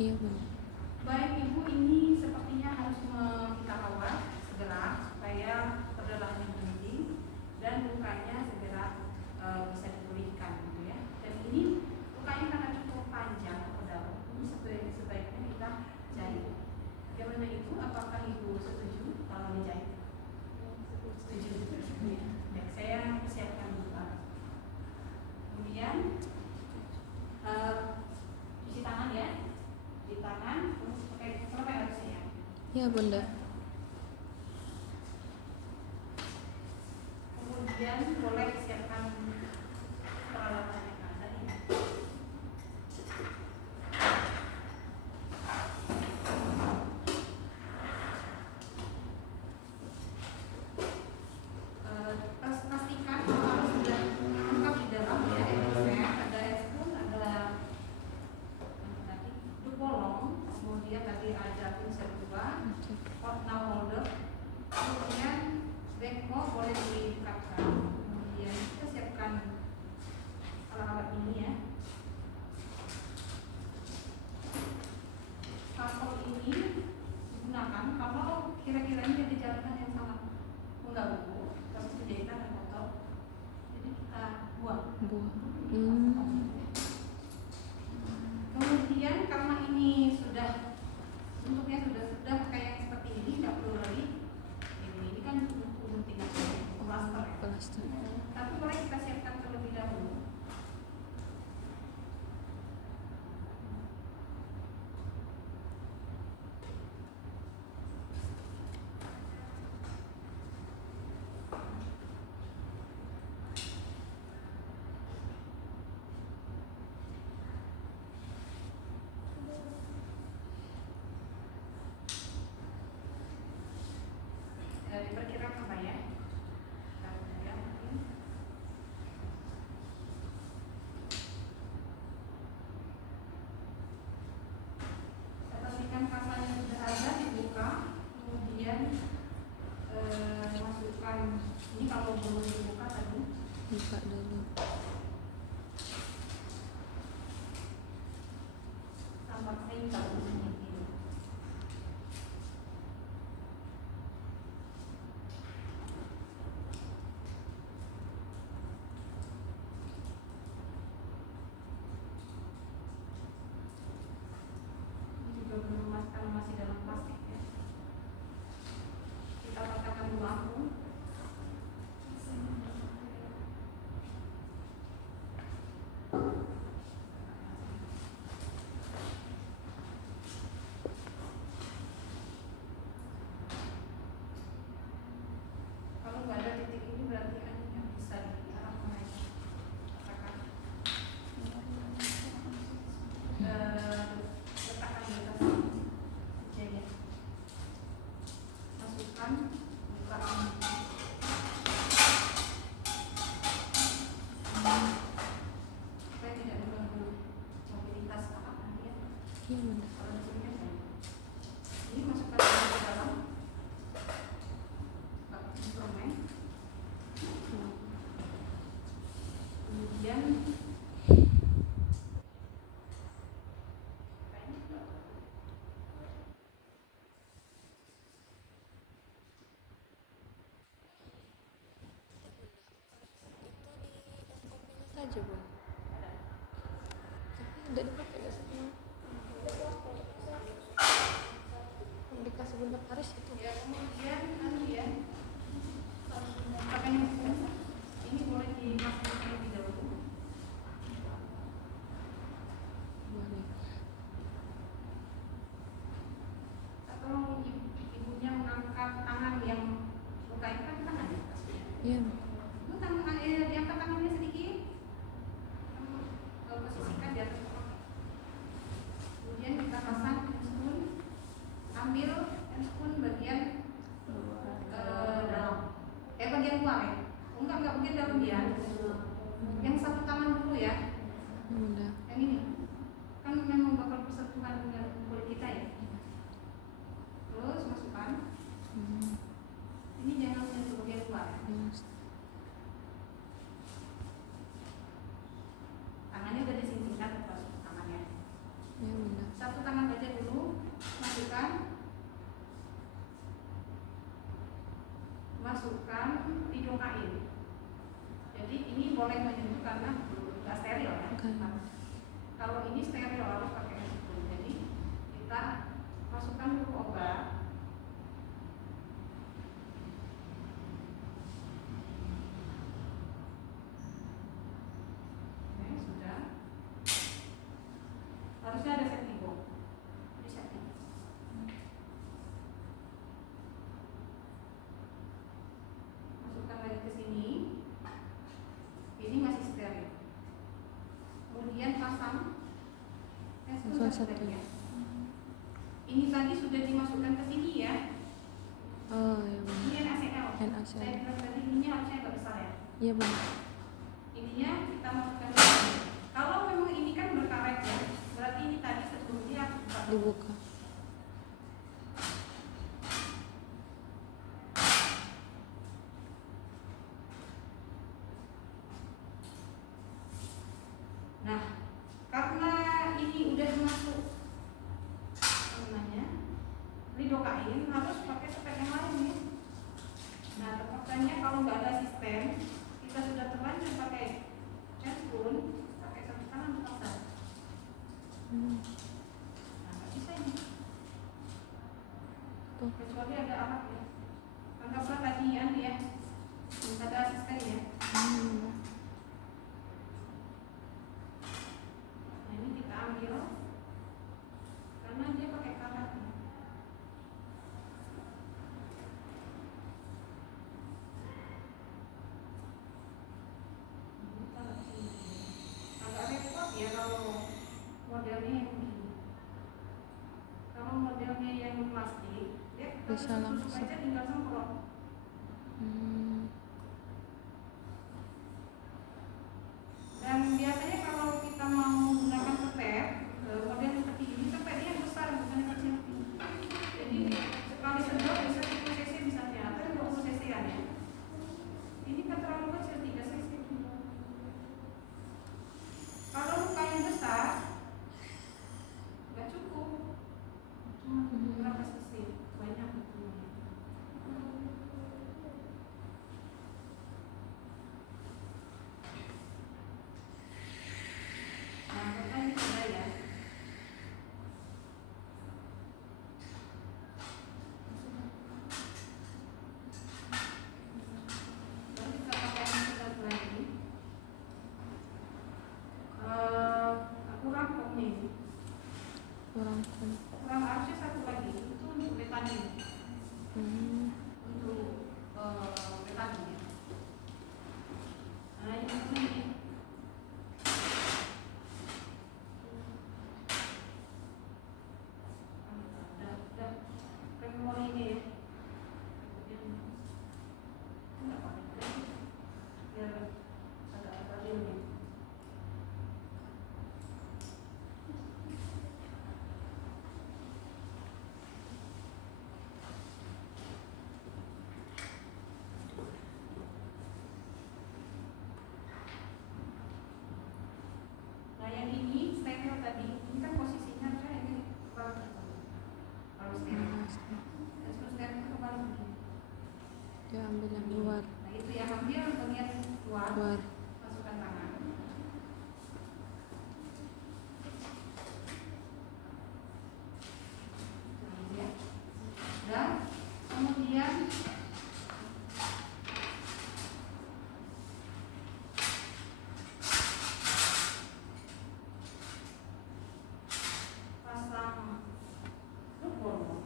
Iya bunda. Baik ibu, ini sepertinya harus kita rawat segera supaya perdarahannya berhenti dan lukanya segera bisa dipulihkan gitu ya. Dan ini lukanya karena cukup panjang atau dalam, ini sebaiknya kita jahit. Bagaimana ibu? Apakah ibu setuju kalau dijahit? Setuju. Ya. Baik, saya persiapkan dulu Pak. Kemudian cuci tangan ya, di tangan terus pakai harusnya ya. Iya bunda. Kemudian boleh siapkan peralatan yang ada ini. Pastikan kalau sudah lengkap di dalam ya, ada es pun, ada itu bolong, kemudian tadi ada pincel dua, now holder, kemudian backhoe boleh diikatkan, kemudian kita siapkan alat-alat ini ya. Kapal ini digunakan kalau kira-kira ini ada jalanan yang sangat mengganggu proses penjahitan dan kotor, jadi kita buang. Kemudian karena ini sudah bentuknya sudah kayak yang seperti ini, nggak perlu lagi ini kan gunting aja, plaster ya. Tapi boleh kita siapkan terlebih dahulu. Diperkirakan Pak ya. Saya pastikan kasannya sudah ada, dibuka, kemudian masukkan ini kalau belum dibuka tadi. Buka dulu. Tambah tinta ini. Masih dalam plastik ya. Kita patahkan dulu lampu. Kalau nggak ada titik ini berarti yang bisa diarahkan aja. Katakan letakkan di atas meja ya. Masukkan, buka supaya tidak mengganggu mobilitas apa nanti ya. Iya bunda. Kalau di sini kan ini masukkan ke dalam instrumen, kemudian Saja bunda. Tapi tidak dipakai nggak semua. Yang dikasih bunda Paris itu. ya, kemudian nanti ya pakai ini boleh dimasukkan terlebih dahulu. Boleh. Tolong ibunya mengangkat tangan yang luka itu kan tangan ya. Iya. Itu tangan diangkat tangannya sedikit, posisikan di atas kepala. Kemudian kita pasang spoon, ambil spoon bagian dalam, bagian luar ya. Enggak bagian dalam ya. Yang satu tangan dulu ya. Bunda. Yang ini kan memang bakal bersentuhan dengan kulit kita ya. Terus masukkan. Ini jangan menyentuh bagian luar. Tangannya udah disingkirkan tangannya. Ya bunda. Satu tangan Kalau ini steril harus pakai acetone. Jadi kita masukkan dulu obat. Oke, sudah. Harusnya ada setigo. Ini setigo. Masukkan lagi ke sini. Ini masih steril. Kemudian pasang Pasang satu. ya. Ini tadi sudah dimasukkan ke sini ya. Oh iya benar. Ini NaCl. NaCl. Saya bilang tadi ininya harusnya agak besar ya. Iya benar. Ininya kita masukkan ke sini. Kalau memang ini kan berkaret ya, berarti ini tadi sebelumnya Dibuka. Nah, karena ini udah masuk apa namanya lidokain, harus pakai spek yang lain ya. Nah, terpaksanya kalau nggak ada asisten, kita sudah terlanjur pakai handphone, pakai satu tangan terpaksa. Nah, nggak bisa ini. Tuh. Kecuali ada alat ya. Anggaplah tadi ya, ada asisten ya. Nah, ini kita ambil karena dia pakai karet. Agak repot ya kalau modelnya yang begini. Kalau modelnya yang plastik, dia Bisa tusuk langsung. aja tinggal semprot. Dan biasanya kalau kita mau menggunakan ketep, model seperti ini, ketepnya yang besar bukan yang kecil. Jadi sekali sedot bisa 10 cc misalnya, atau 20 cc an ya. Ini kan terlalu kecil 3 cc. Kalau lukanya besar, nggak cukup. Cuma beberapa cc, banyak betulnya. Nah, total ini sudah ya. Lalu kita pakai yang sedot lagi. Aku rangkum nih. Kurang. Kurang harusnya satu lagi. Itu untuk betanin. Untuk betanin ya. Nah, ini. Udah memori ini ya. Enggak pakai. Biar agak stabil nih. Nah, yang ini steril tadi, ini kan posisinya harusnya ini kebalik. Kalau steril, dan terus steril kebalik begini. Dia ambil yang luar. Nah, itu yang ambil bagian luar, masukkan tangan. Nah, ya. Dan kemudian pasang lubang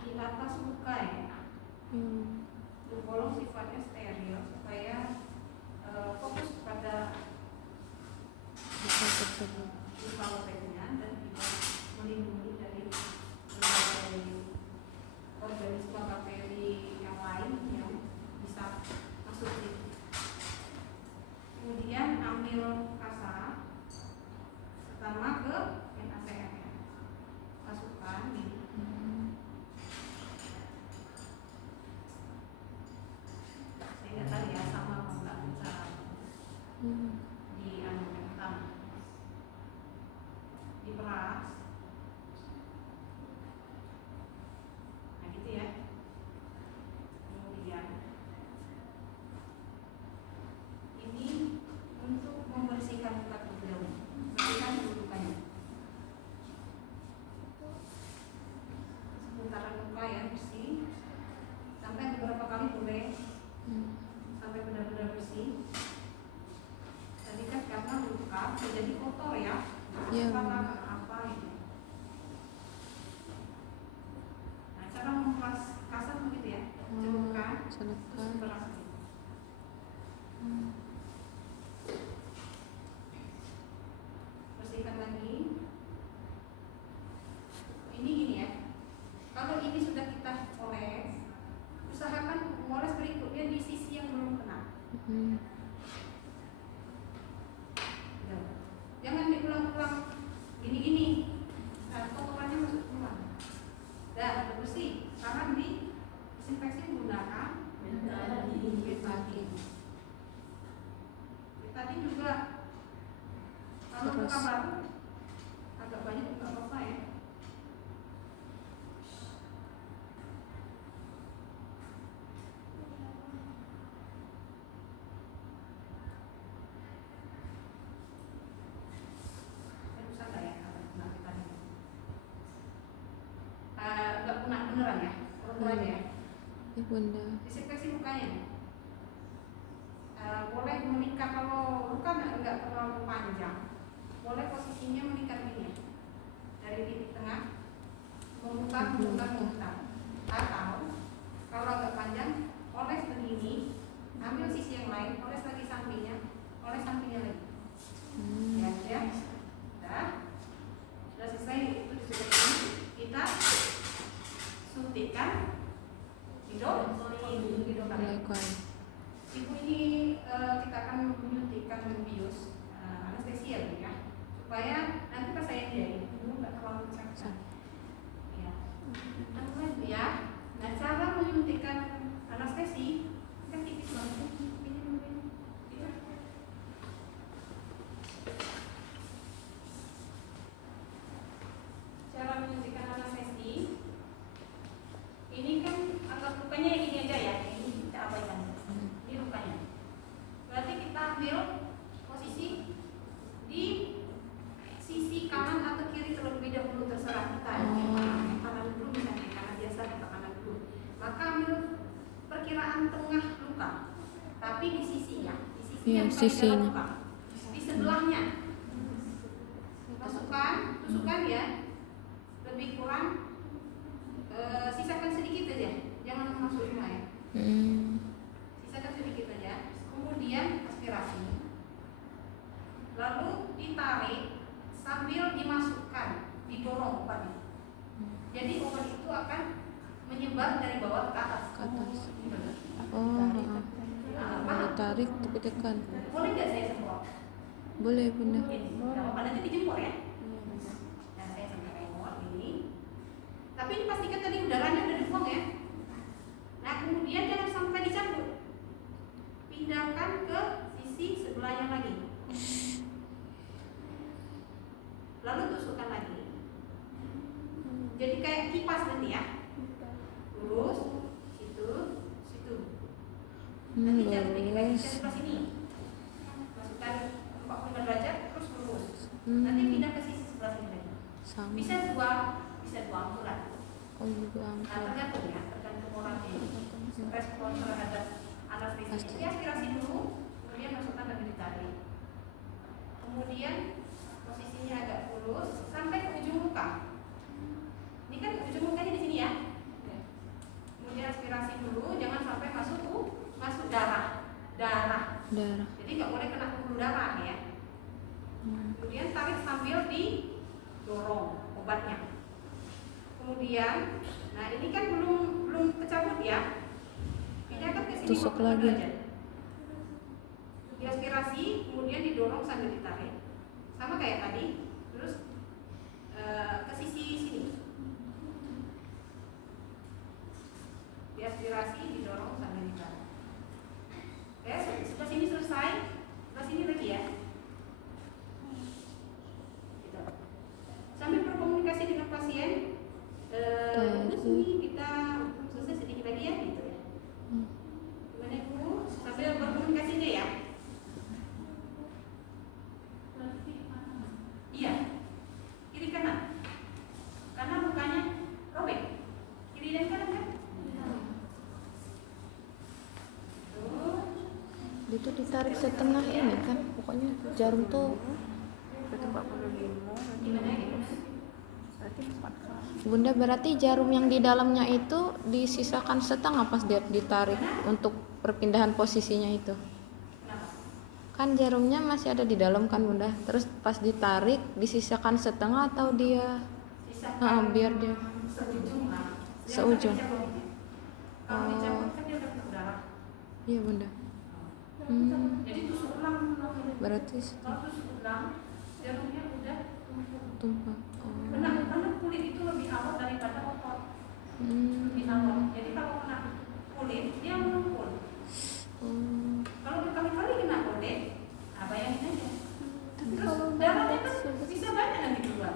di atas luka ya. Bolong sifatnya steril supaya fokus pada Bukan tersebut. luka-lukanya dan juga melindungi dari berbagai organisme bakteri yang lain yang bisa masuk situ. Kemudian ambil kasa pertama ke NaCl ya. Masukkan ini. Saya nggak tahu ya sama apa enggak cara di anu yang pertama. Bersihkan lagi. Ini gini ya. Kalau ini sudah kita oles, usahakan mengoles berikutnya di sisi yang belum kena. Jangan diulang-ulang gini-gini. Kotorannya masuk keluar. Dan udah bersih. Sekarang disinfeksi menggunakan betadine. Tadi juga kalau Terus. luka baru agak banyak nggak apa-apa ya. Usah nggak ya? Nggak punah beneran ya? Kalau aja ya. Ya bunda. Disinfeksi mukanya. Boleh mengikat kalau luka nggak terlalu panjang. Boleh posisinya mengikat gini ya. Dari titik tengah memutar. Atau kalau agak panjang, oles begini, ambil sisi yang lain, oles lagi sampingnya, oles sampingnya lagi. Ya. Sudah selesai itu disinfeksi. Kita suntikkan hidung. Ibu ini kita akan menyuntikkan bius anestesia ya, supaya nanti pas saya diain ibu nggak terlalu sakit. Ya, teman ya. Nah cara menyuntikkan anestesi kan tipis banget. Cara menyuntikkan anestesi ini kan anggap lukanya ini aja ya, ini kita abaikan. Ini lukanya. Berarti kita ambil posisi di sisi kanan atau kiri terlebih dahulu, terserah kita. Yang kanan dulu misalnya, karena biasa kita kanan dulu. Maka ambil perkiraan tengah luka, tapi di sisinya, di sisi yang paling dalam luka, di sebelahnya. Tusukkan ya, lebih kurang. Sisakan sedikit aja, jangan masuk semua ya. Sisakan sedikit aja. Kemudian aspirasi, lalu ditarik sambil dimasukkan, didorong obatnya. Jadi obat itu akan menyebar dari bawah ke atas. Tarik tapi tekan. Boleh nggak saya semprot? Boleh bunda. Nanti dijemur ya. Nah saya semprot ini. Tapi dipastikan tadi udaranya udah dibuang ya. Nah kemudian jangan sampai dicampur. Pindahkan ke sisi sebelahnya lagi. Lalu tusukkan lagi. Jadi kayak kipas nanti ya. Lurus, situ. Nanti jangan bikin lagi sebelah sini. Masukkan 45 derajat terus lurus. Nanti pindah ke sisi sebelah sini lagi. Bisa dua angkuran. Nah, tergantung orangnya. Respon terhadap anestesi. Aspirasi dulu, kemudian masukkan lagi ditarik. Kemudian posisinya agak lurus sampai ke ujung muka. Ini kan ujung mukanya di sini ya. Kemudian aspirasi dulu, jangan sampai masuk darah. Jadi nggak boleh kena pembuluh darah ya. Kemudian tarik sambil didorong obatnya. Kemudian, nah ini kan belum kecabut ya. Pindahkan ke sini. Tusuk lagi. Diaspirasi, kemudian didorong sambil ditarik. Sama kayak tadi. Terus ke sisi sini. Diaspirasi, didorong sambil ditarik. Oke, sebelah sini selesai. Sebelah sini lagi ya. Gitu. Sambil berkomunikasi dengan pasien. Terus ini kita selesai sedikit lagi ya gitu ya. Gimana ibu? Sambil berkomunikasi aja ya. Iya. Kiri kanan. Karena lukanya robek. Kiri dan kanan kan? Itu ditarik setengah ini kan, pokoknya jarum tuh. Gimana gitu? Bunda berarti jarum yang di dalamnya itu disisakan setengah pas dia ditarik untuk perpindahan posisinya itu. Kenapa? Kan jarumnya masih ada di dalam kan bunda, terus pas ditarik disisakan setengah atau dia biar dia seujung lah. seujung. Kalau dicabut kan dia udah kena darah. Iya bunda. Jadi tusuk ulang. Berarti Kalau tusuk ulang, jarumnya udah tumpah. Karena kulit itu lebih awet daripada otot. Lebih awet. Jadi kalau kena kulit dia menumpul. Kalau berkali-kali kena kulit, bayangin aja. Terus darahnya kan bisa banyak nanti keluar.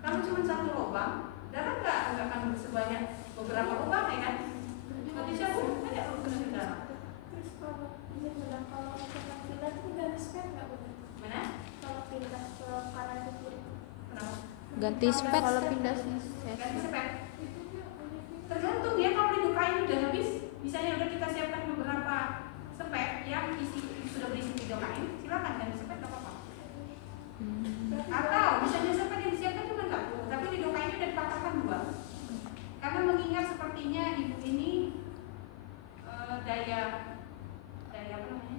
Kalau cuma satu lubang, darah nggak akan sebanyak beberapa lubang ya kan? Kalau dicabut banyak kena darah. Terus kalau pindah itu ganti spek nggak benar? Mana? Kalau pindah ke kanan ke kiri. Kenapa? Ganti spek. Kalau pindah sih. Ganti spek. Tergantung ya, kalau dilukain udah habis, misalnya udah kita siapkan beberapa spek yang sudah berisi 3 kain, silakan ganti spek nggak apa-apa. Atau misalnya spek yang disiapkan cuma 1, tapi di kainnya udah dipatahkan 2. Karena mengingat sepertinya ibu ini daya apa namanya?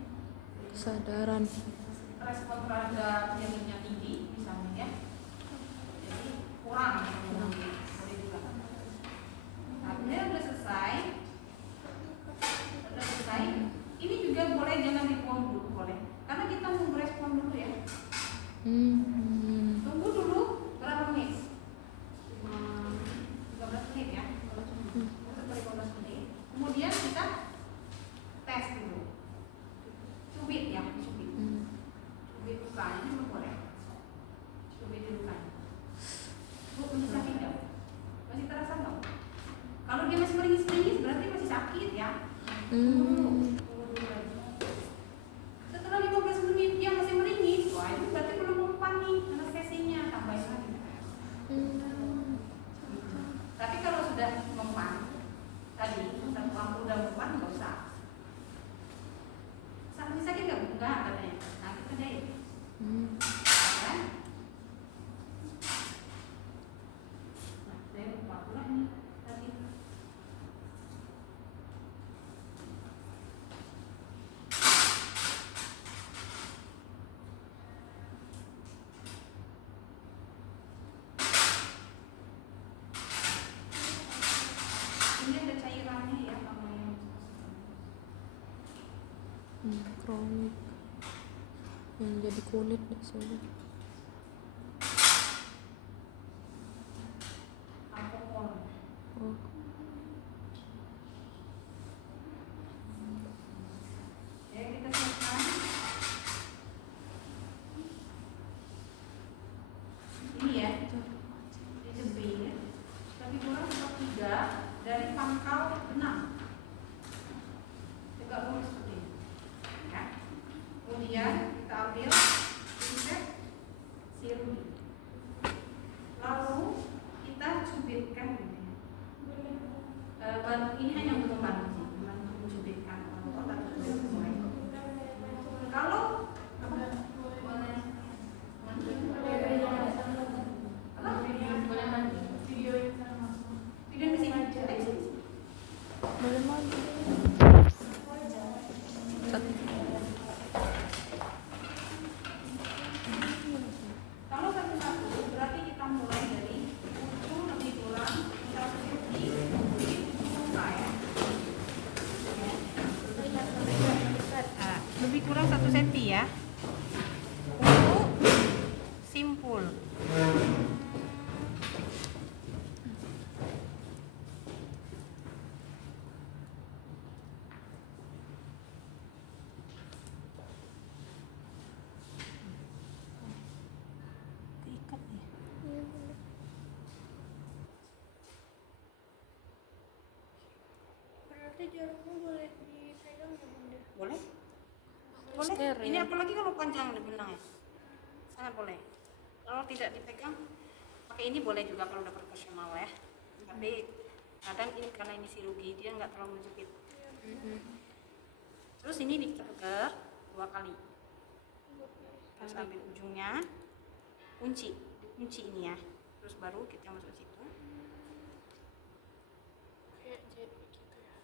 Sadaran. Respon terhadap nyerinya tinggi misalnya ya. Jadi kurang boleh juga. Nah, ini udah selesai. Ini juga boleh jangan dibuang dulu boleh. Karena kita mau merespon dulu ya. Tunggu dulu berapa menit? 15 menit ya. Sampai 15 menit. Kemudian kita tes dulu. Cubit ya, cubit. Cubit lukanya boleh. Cubit di lukanya. Bu, masih sakit nggak? Masih terasa nggak? Kalau dia masih meringis-meringis berarti masih sakit ya. Tunggu dulu lagi. Setelah 15 menit dia masih meringis, wah itu berarti belum mempan nih anestesinya, tambahin lagi. Tapi kalau sudah mempan, tadi satu lampu udah mempan nggak usah. Masih sakit nggak? Enggak katanya. Nah kita jahit. Kan? Nah, saya lupa pula nih tadi. Ini ada cairannya ya, kalau yang Kronik yang jadi kulit deh soalnya. alkohol. Ya kita siapkan. Ini ya, dijepit, tapi kurang 1/3 dari pangkal benang. Tegak lurus seperti ini. Ya. Kemudian kita ambil pinset sirup. Lalu kita cubitkan ini. Ini hanya untuk membantu sih, membantu mencubitkan otot atau mulai. Kalau video ke sini aja. Boleh maju. Kalau satu-satu berarti kita mulai dari ujung lebih kurang 1 cm di muka ya. Lebih kurang 1 cm ya. Untuk simpul. Keikat nih. Berarti jarumnya boleh dipegang ya bunda? Boleh? Boleh. Steril. Ini apalagi kalau panjang di benang ya. Sangat boleh. Kalau tidak dipegang, pakai ini boleh juga kalau udah profesional ya. Tapi kadang ini karena ini sirugi dia nggak terlalu menjepit. Terus ini ditegar 2 kali. Terus ambil ujungnya, kunci ini ya. Terus baru kita masuk situ. Kayak jadi gitu ya.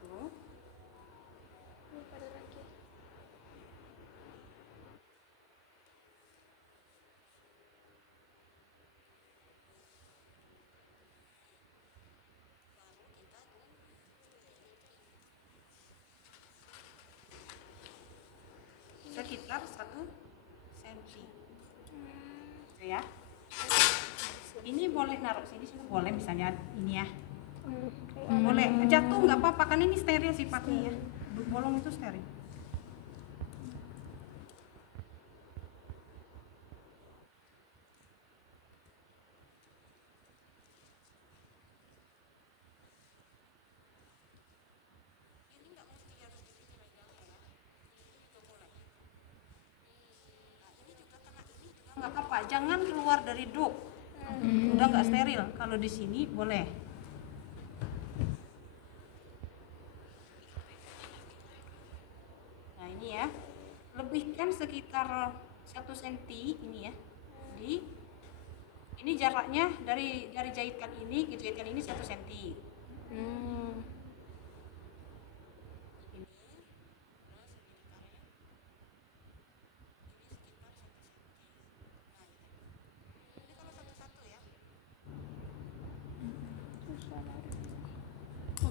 Tuh. sekitar 1 senti. Gitu ya. Ini boleh naruh sini juga boleh, misalnya ini ya. Boleh jatuh nggak apa-apa, kan ini steril sifatnya ya. Bolong itu steril. Nggak apa-apa, jangan keluar dari duk. Udah nggak steril. Kalau di sini boleh. Nah ini ya, lebihkan sekitar 1 senti ini ya. Ini jaraknya dari jahitkan ini ke jahitkan ini 1 senti.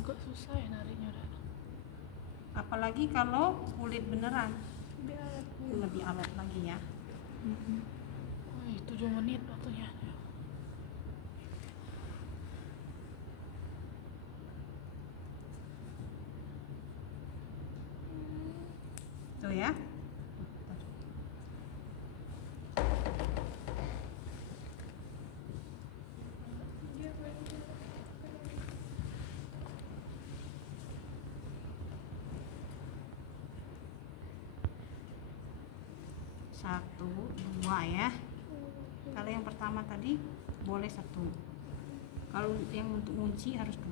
Agak susah ya nariknya udah. Apalagi kalau kulit beneran, lebih alot lagi ya. Wih, 7 menit waktunya. Tuh ya. Satu, dua ya. Kalau yang pertama tadi boleh 1. Kalau yang untuk kunci harus 2.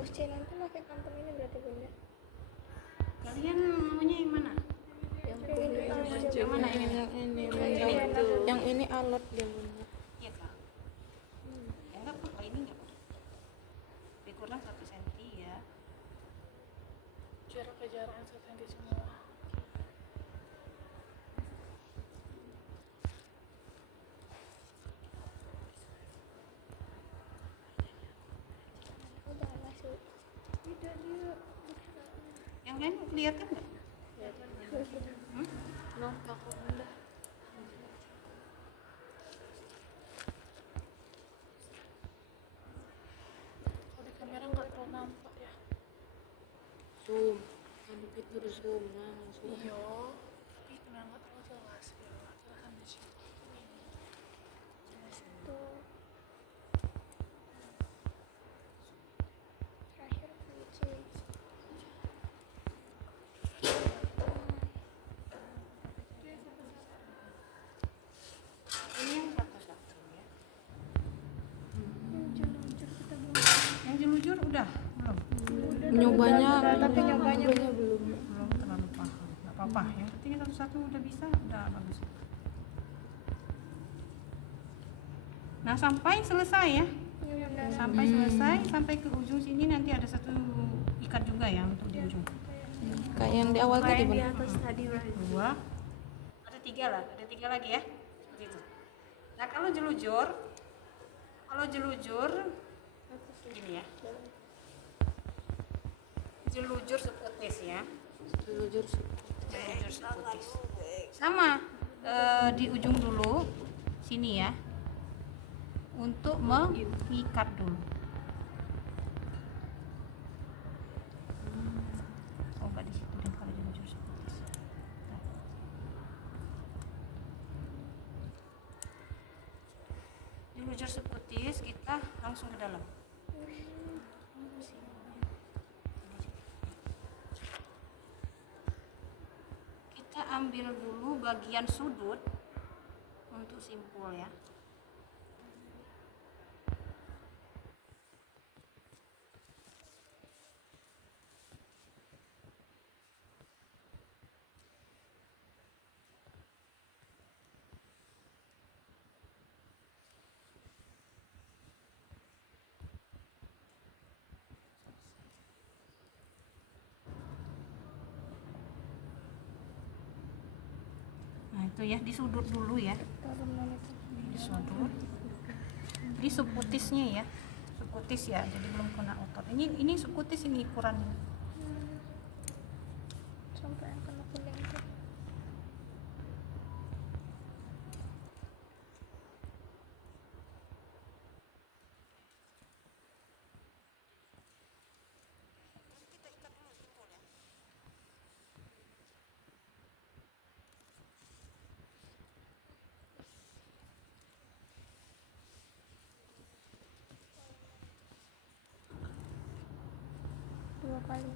Uci nanti pakai kantong ini berarti bunda. Kalian maunya yang mana? Yang mana ini? Yang ini alot dia bunda. Iya kak. Ya enggak apa-apa, ini enggak apa-apa. Dikurang 1 senti ya. Jarak ke jarak 1 cm semua. Tidak dia. Yang lain kelihatan nggak? Nampak kok bunda. Kalau di kamera nggak terlalu nampak ya. Zoom. Kan fitur zoom nah langsung. Iya. Tapi kamera nggak terlalu jelas ya. Jelasan di sini. Terakhir kunci. Ini yang satu-satu ya. Yang jelujur kita belum. Yang jelujur udah belum? Nyobanya Tapi nyobanya belum. Belum terlalu paham. Nggak apa-apa. Yang penting satu-satu udah bisa, udah bagus. Nah sampai selesai ya. Sampai selesai, sampai ke ujung sini nanti ada 1 ikat juga ya untuk di ujung. Kayak yang di awal tadi di bunda. atas tadi berarti. 2, ada 3 lah, ada 3 lagi ya, seperti itu. Nah kalau jelujur gini ya, jelujur seputis ya, Jelujur jelujur seputis. Sama di ujung dulu sini ya, untuk mengikat dulu. Oh nggak di situ deh kalau jelujur seputis. Nah. Jelujur seputis kita langsung ke dalam. Kita ambil dulu bagian sudut untuk simpul ya. Itu ya, disudut dulu ya. Disudut. Di subkutisnya ya. Subkutis ya, jadi belum kena otot. Ini subkutis ini ukurannya. Sampai yang kena kuning tuh. Dua kali.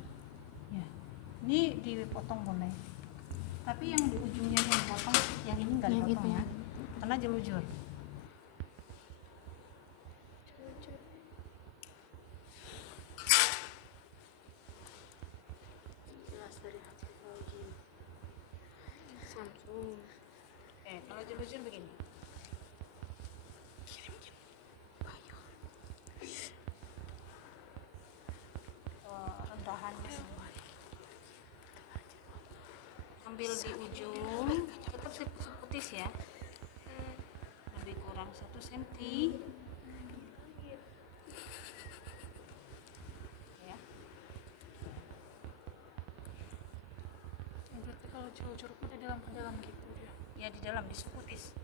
Ya. Ini dipotong boleh. Tapi yang di ujungnya yang dipotong, yang ini enggak Yang dipotong itu ya. Karena jelujur. Jelujur. Jelas dari hati lagi. Samsung. Kalau jelujur begini. Rendahannya semua. Ambil di ujung, tetap seputis ya. Lebih kurang 1 cm. Ya. Berarti kalau jelujur udah dalam ke dalam gitu dia. Ya di dalam di seputis.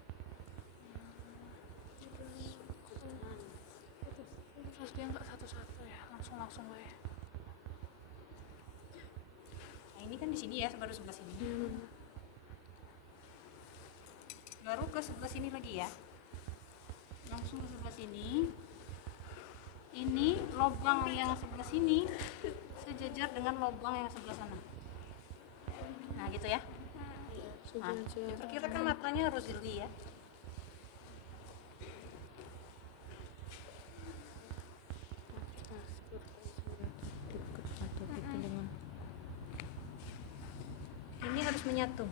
Terus dia nggak satu-satu ya, langsung ya. Nah, ini kan di sini ya, baru sebelah sini. Baru ke sebelah sini lagi ya. Langsung ke sebelah sini. Ini lubang yang sebelah sini sejajar dengan lubang yang sebelah sana. Nah, gitu ya. Nah, diperkirakan matanya harus jeli ya. Ini harus menyatu.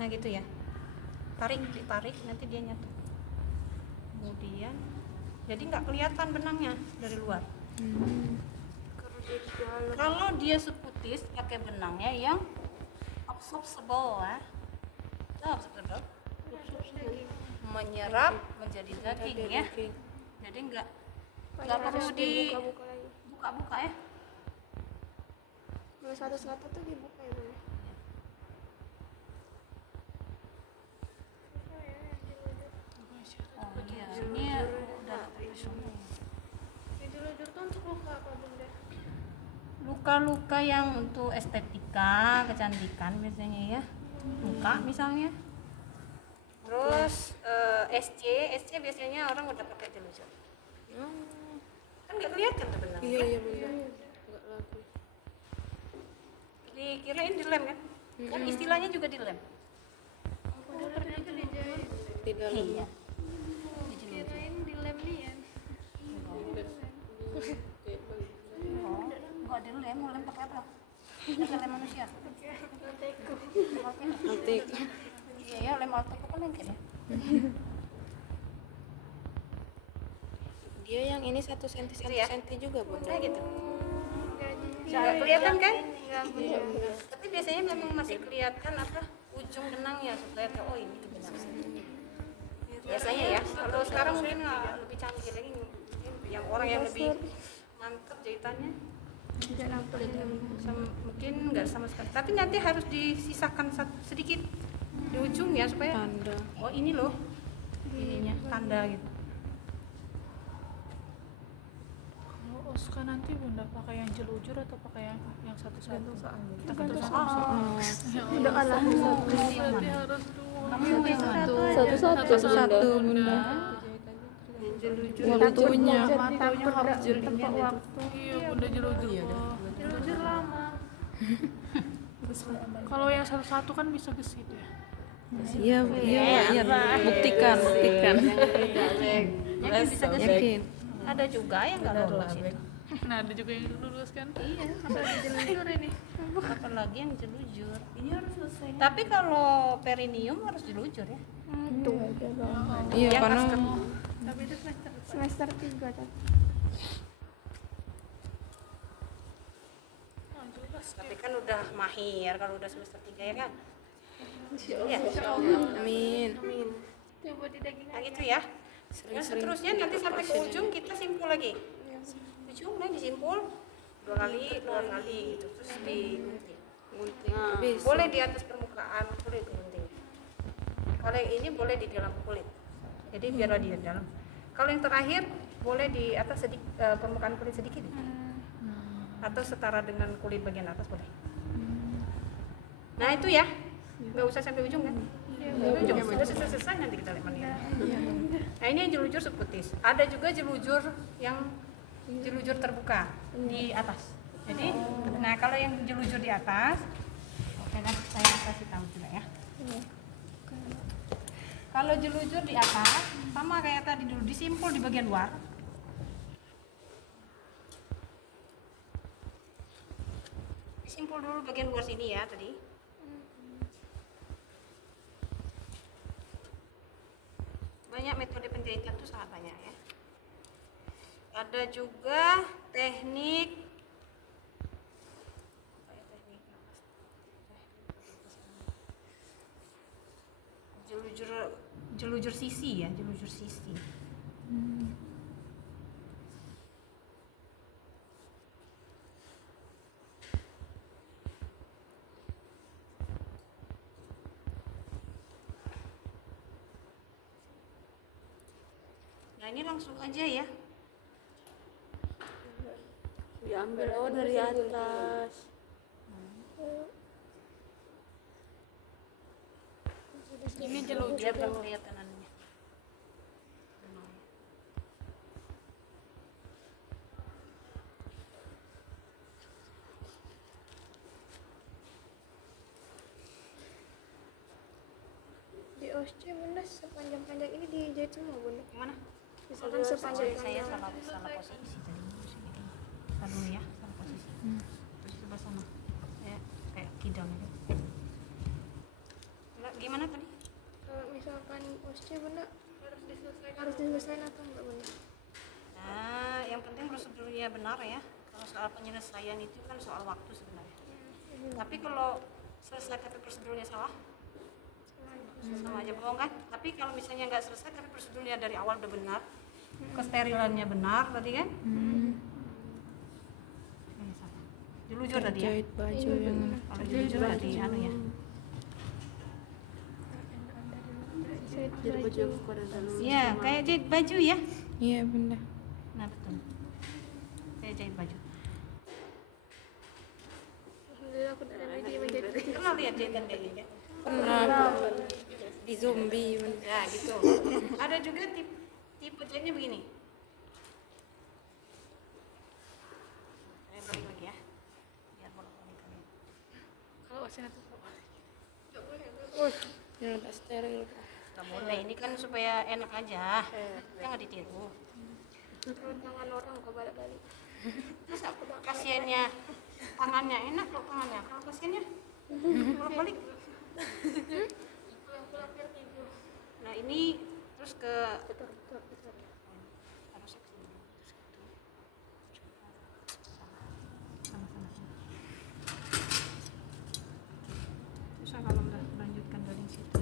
Nah, gitu ya. Ditarik nanti dia nyatu. Kemudian jadi nggak kelihatan benangnya dari luar. Kalau dia seputis pakai benangnya yang absorbable ya. Absorbable. Menyerap menjadi daging ya. Jadi nggak perlu dibuka-buka ya. Kalau satu-satu tuh dibuka ya, boleh. Oh iya, ini udah profesional. Jelujur tuh untuk luka apa bunda? Luka-luka yang untuk estetika, kecantikan biasanya ya. Luka misalnya. Terus SC biasanya orang udah pakai jelujur. Kan nggak kelihatan tuh benang. Iya kan? iya benar. Enggak lagi. Dikirain dilem kan? Kan istilahnya juga dilem. Oh, ternyata dijahit. Di dalam. Iya. Kirain dilem nih ya. Oh, nggak dilem, mau lem pakai apa? Pakai lem manusia. Antik. Iya ya, lem altek kan lengket ya. Dia yang ini 1 cm 1 ya? cm juga bunda. Kayak gitu. Iya, Nggak kelihatan kan? Iya benar. Tapi biasanya memang masih kelihatan apa ujung benangnya supaya tahu oh ini benang. Biasanya ya. Kalau sekarang mungkin lebih canggih lagi, yang orang yang lebih mantap jahitannya. Mungkin nggak sama sekali. Tapi nanti harus disisakan sedikit di ujung ya supaya Tanda. oh ini loh ininya tanda gitu. Kalau Oska nanti bunda pakai yang jelujur atau pakai yang satu-satu? Udah kalah Berarti harus dua. Kamu yang satu satu bunda. Waktunya. Matanya harus jelinya waktu. Iya bunda jelujur. Jelujur lama. Kalau yang satu-satu kan bisa gesit ya. Iya iya. Buktikan. yakin bisa gesit. Yakin. Ada juga yang nggak lolos itu. Nah ada juga yang lulus kan? Iya. Sampai jelujur ini. Apalagi yang jelujur. Ini harus selesai. Tapi kalau perineum harus jelujur ya. Tuh. Iya Yang karena Tapi itu semester 3 kan. Tapi kan udah mahir kalau udah semester 3 ya kan. Ya. Amin. Coba di daging Nah gitu ya. Dan Sering-sering seterusnya nanti sampai ke ujung kita simpul lagi. Ujung nah disimpul 2 kali gitu. Terus digunting. habis. Boleh di atas permukaan, boleh digunting. Kalau yang ini boleh di dalam kulit. Jadi biar di dalam. Kalau yang terakhir boleh di atas permukaan kulit sedikit. Atau setara dengan kulit bagian atas boleh. Nah itu ya. Nggak usah sampai ujung kan? Ujung. Sudah selesai nanti kita lihat mana. Nah ini yang jelujur subkutis. Ada juga jelujur yang jelujur terbuka di atas. Jadi, nah kalau yang jelujur di atas, oke kan saya kasih tahu juga ya. Kalau jelujur di atas, sama kayak tadi dulu disimpul di bagian luar. Disimpul dulu bagian luar sini ya tadi. Banyak metode penjahitan tuh sangat banyak ya. Ada juga teknik jelujur sisi ya, jelujur sisi. Nah ini langsung aja ya. Diambil dari atas. ini jelujur. Biar nggak kelihatan anunya. Di OSC bunda sepanjang-panjang ini dijahit semua bunda. Gimana? Misalkan sepanjang Saya salah posisi tadi. Kita dulu ya, salah posisi. Terus sebelah sana. Kayak kidal gitu. Gimana tadi? Kalau misalkan OSC bunda harus diselesaikan atau enggak bunda? Nah, yang penting prosedurnya benar ya. Kalau soal penyelesaian itu kan soal waktu sebenarnya. Tapi kalau selesai tapi prosedurnya salah, sama aja bohong kan? Tapi kalau misalnya nggak selesai tapi prosedurnya dari awal udah benar, kesterilannya benar tadi kan? Jelujur tadi ya. Jahit baju yang Kalau jelujur tadi anu ya. Jadi baju pada dalam. Iya, kayak jahit baju ya. iya bunda. Nah betul. Kayak jahit baju. Alhamdulillah aku dari lagi menjadi. Pernah lihat jahitan kayak gini? Pernah di zombie bunda. Ya gitu. Ada juga tipe jahitnya begini. Saya balik lagi ya. Biar bolak-balik kalian. Kalau OSC nanti Ini udah steril. Gak boleh, ini kan supaya enak aja. Jangan ditiru. Kalau tangan orang ke balik-balik. Terus kasihannya tangannya enak loh tangannya. Kalau kasihannya bolak-balik. Nah ini terus ke harusnya ke sini. Sama-sama. Terus kalau udah lanjutkan dari situ.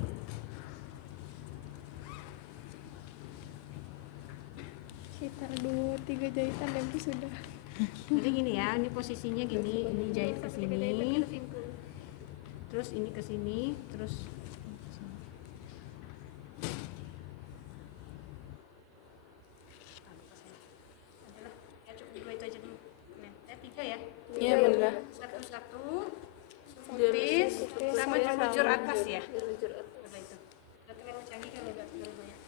Sekitar 2-3 jahitan dan itu sudah. Jadi gini ya, ini posisinya gini, ini jahit ke sini. Terus ini ke sini, terus ke sini. Adalah, ya cukup 2 itu aja dulu. Nah, 3 ya. Iya bunda. Satu-satu, subtis, sama jelujur atas ya. Ada itu. Tapi kalau canggih kan udah banyak.